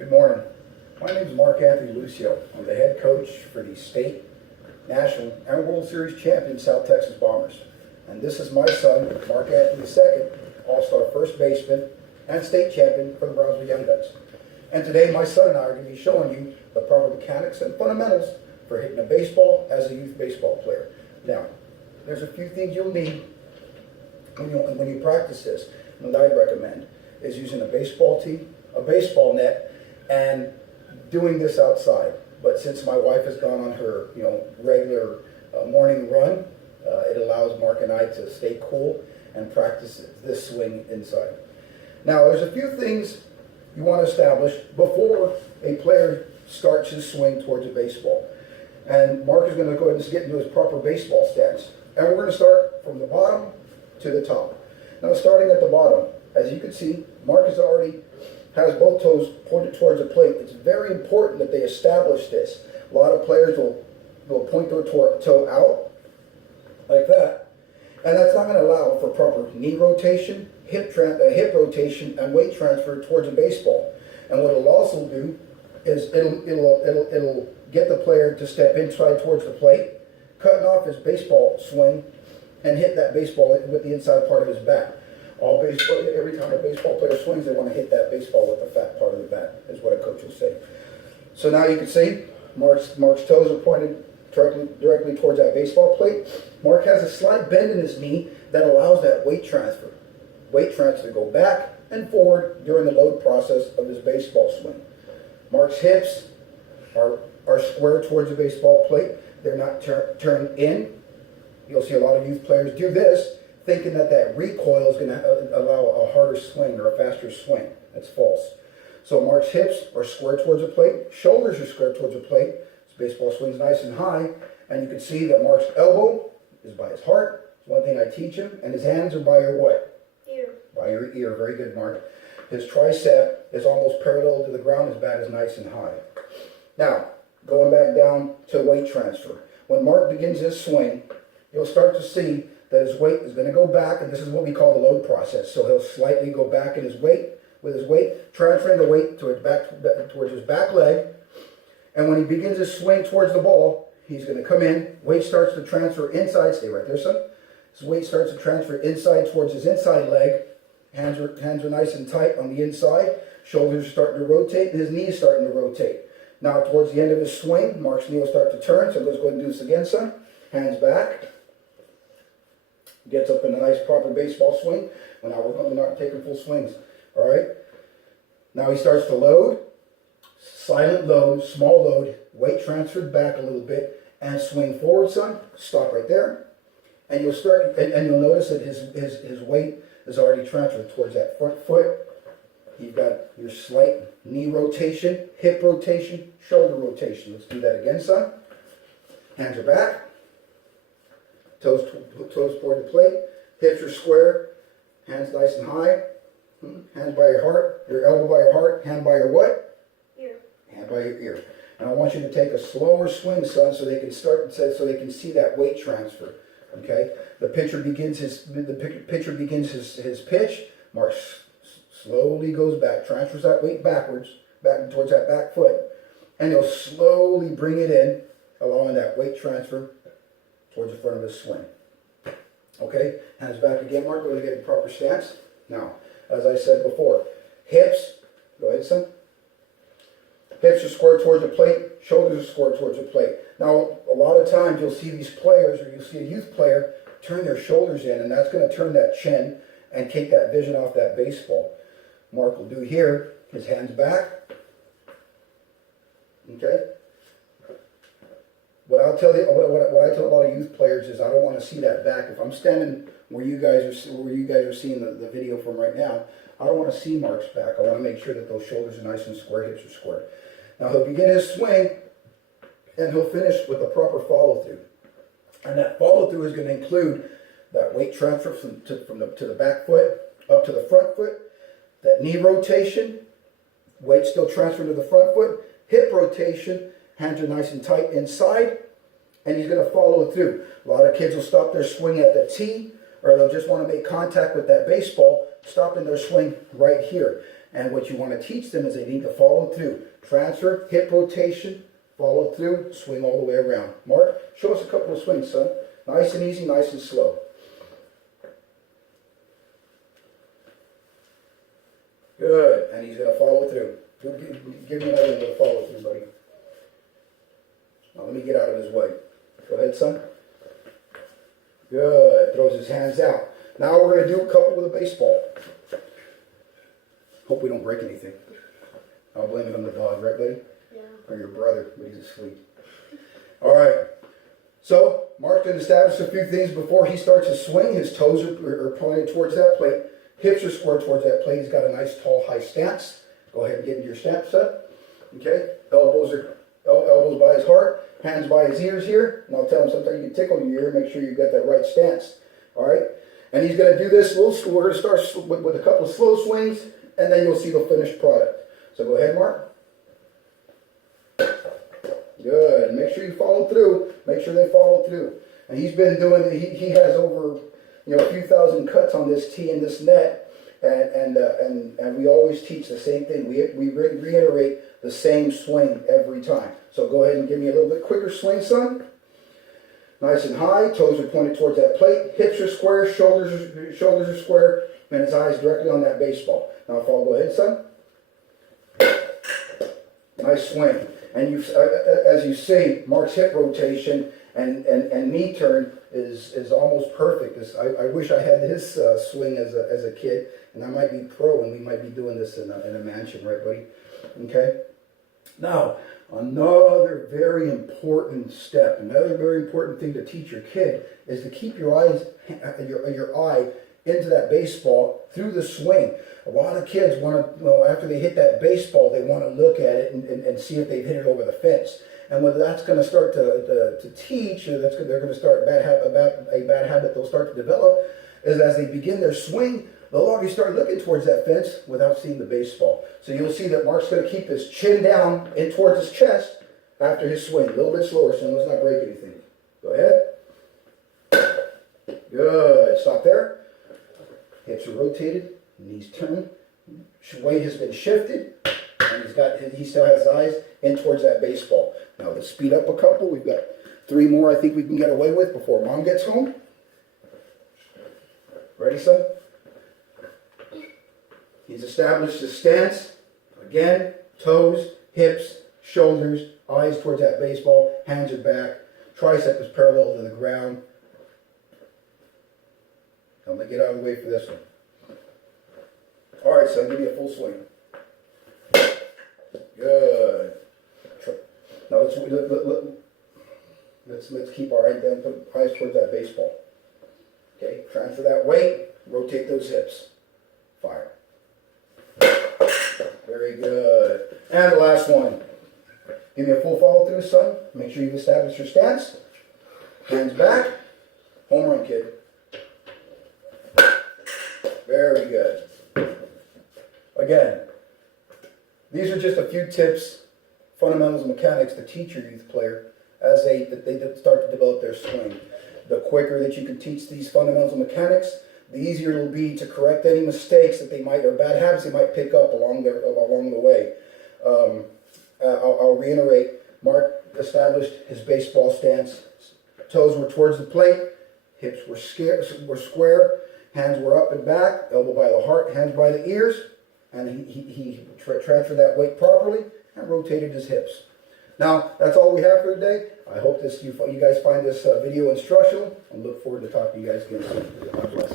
Good morning. My name is Marc Lucio. I'm the head coach for the state, national, and World Series champion South Texas Bombers. And this is my son, Marc II, all-star first baseman and state champion for the Brownsville Young Guns. And today my son and I are going to be showing you the proper mechanics and fundamentals for hitting a baseball as a youth baseball player. Now, there's a few things you'll need when you practice this, and what I'd recommend is using a baseball tee, a baseball net, and doing this outside. But since my wife has gone on her regular morning run, it allows Marc and I to stay cool and practice this swing inside. Now, there's a few things you want to establish before a player starts his swing towards a baseball. And Marc is going to go ahead and get into his proper baseball stance. And we're going to start from the bottom to the top. Now, starting at the bottom, as you can see, Marc has both toes pointed towards the plate. It's very important that they establish this. A lot of players will point their toe out like that, and that's not going to allow for proper knee rotation, hip rotation, and weight transfer towards a baseball. And what it'll also do is it'll get the player to step inside towards the plate, cutting off his baseball swing, and hit that baseball with the inside part of his bat. Every time a baseball player swings, they want to hit that baseball with the fat part of the bat, is what a coach will say. So now you can see Marc's toes are pointed directly towards that baseball plate. Marc has a slight bend in his knee that allows that weight transfer to go back and forward during the load process of his baseball swing. Marc's hips are square towards the baseball plate. They're not turned in. You'll see a lot of youth players do this, thinking that recoil is going to allow a harder swing or a faster swing. That's false. So Marc's hips are square towards the plate, shoulders are square towards the plate, his baseball swing's nice and high, and you can see that Marc's elbow is by his heart. It's one thing I teach him, and his hands are by your what? Ear. By your ear. Very good, Marc. His tricep is almost parallel to the ground. His bat is nice and high. Now, going back down to weight transfer. When Marc begins his swing, you'll start to see that his weight is going to go back, and this is what we call the load process. So he'll slightly go back in his weight, transferring the weight towards his back leg. And when he begins his swing towards the ball, he's going to come in. Weight starts to transfer inside. Stay right there, son. His weight starts to transfer inside towards his inside leg. Hands are nice and tight on the inside. Shoulders are starting to rotate, and his knee is starting to rotate. Now, towards the end of his swing, Marc's knee will start to turn. So let's go ahead and do this again, son. Hands back. Gets up in a nice proper baseball swing. Well, now we're not taking full swings. All right. Now he starts to load. Silent load, small load, weight transferred back a little bit, and swing forward, son. Stop right there. And you'll start, and you'll notice that his weight is already transferred towards that front foot. You've got your slight knee rotation, hip rotation, shoulder rotation. Let's do that again, son. Hands are back. Toes toward the plate. Hips are square. Hands nice and high. Hands by your heart. Your elbow by your heart. Hand by your what? Ear. Hand by your ear. And I want you to take a slower swing, son, so they can see that weight transfer. Okay. The pitcher begins his pitch. Marc slowly goes back, transfers that weight backwards, back towards that back foot, and he'll slowly bring it in, allowing that weight transfer towards the front of his swing. Okay, hands back again, Marc. We're going to get in proper stance. Now, as I said before, hips, go ahead, son. Hips are square towards the plate, shoulders are square towards the plate. Now, a lot of times you'll see these players, or you'll see a youth player, turn their shoulders in, and that's going to turn that chin and take that vision off that baseball. Marc will do here, his hands back. Okay? What I tell a lot of youth players is I don't want to see that back. If I'm standing where you guys are seeing the video from right now, I don't want to see Marc's back. I want to make sure that those shoulders are nice and square, hips are square. Now he'll begin his swing, and he'll finish with a proper follow-through. And that follow-through is going to include that weight transfer to the back foot up to the front foot, that knee rotation, weight still transferred to the front foot, hip rotation. Hands are nice and tight inside, and he's going to follow through. A lot of kids will stop their swing at the tee, or they'll just want to make contact with that baseball, stopping their swing right here. And what you want to teach them is they need to follow through. Transfer, hip rotation, follow through, swing all the way around. Mark, show us a couple of swings, son. Nice and easy, nice and slow. Good. And he's going to follow through. Give me another one to follow through, buddy. Now let me get out of his way. Go ahead, son. Good. Throws his hands out. Now we're going to do a couple with a baseball. Hope we don't break anything. I'll blame it on the dog, right, buddy? Yeah. Or your brother, but he's asleep. All right. So, Mark did establish a few things before he starts his swing. His toes are pointed towards that plate. Hips are square towards that plate. He's got a nice, tall, high stance. Go ahead and get into your stance set. Okay? Elbows by his heart. Hands by his ears here. And I'll tell him sometimes you can tickle your ear. Make sure you got that right stance. All right? And he's going to do this a little slow. We're going to start with a couple of slow swings, and then you'll see the finished product. So go ahead, Mark. Good. Make sure you follow through. Make sure they follow through. And he's been doing, he has over, a few thousand cuts on this tee and this net. And we always teach the same thing. We reiterate the same swing every time. So go ahead and give me a little bit quicker swing, son. Nice and high. Toes are pointed towards that plate. Hips are square. Shoulders are square. And his eyes directly on that baseball. Now, go ahead, son. Nice swing. And as you see, Mark's hip rotation and knee turn is almost perfect. I wish I had his swing as a kid, and I might be pro, and we might be doing this in a mansion, right, buddy? Okay. Now, another very important step, another very important thing to teach your kid is to keep your eye into that baseball through the swing. A lot of kids want to, after they hit that baseball, they want to look at it and see if they've hit it over the fence. And whether that's going to start to teach, or they're going to start a bad habit they'll start to develop, is as they begin their swing, they'll already start looking towards that fence without seeing the baseball. So you'll see that Mark's going to keep his chin down in towards his chest after his swing. A little bit slower, so let's not break anything. Go ahead. Good. Stop there. Hips are rotated, knees turned, weight has been shifted, and he still has his eyes in towards that baseball. Now let's speed up a couple. We've got 3 more I think we can get away with before Mom gets home. Ready, son? He's established his stance. Again, toes, hips, shoulders, eyes towards that baseball, hands are back, tricep is parallel to the ground. I'm going to get out of the way for this one. All right, son, give me a full swing. Good. Now let's keep our eyes down, put eyes towards that baseball. Okay, transfer that weight, rotate those hips. Fire. Very good. And the last one. Give me a full follow through, son. Make sure you've established your stance. Hands back. Home run, kid. Very good. Again, these are just a few tips, fundamentals, and mechanics to teach your youth player as they start to develop their swing. The quicker that you can teach these fundamentals and mechanics, the easier it will be to correct any mistakes that they might, or bad habits they might pick up along the way. I'll reiterate, Mark established his baseball stance. Toes were towards the plate, hips were square, hands were up and back, elbow by the heart, hands by the ears, and he transferred that weight properly and rotated his hips. Now, that's all we have for today. I hope you guys find this video instructional, and look forward to talking to you guys again soon. God bless.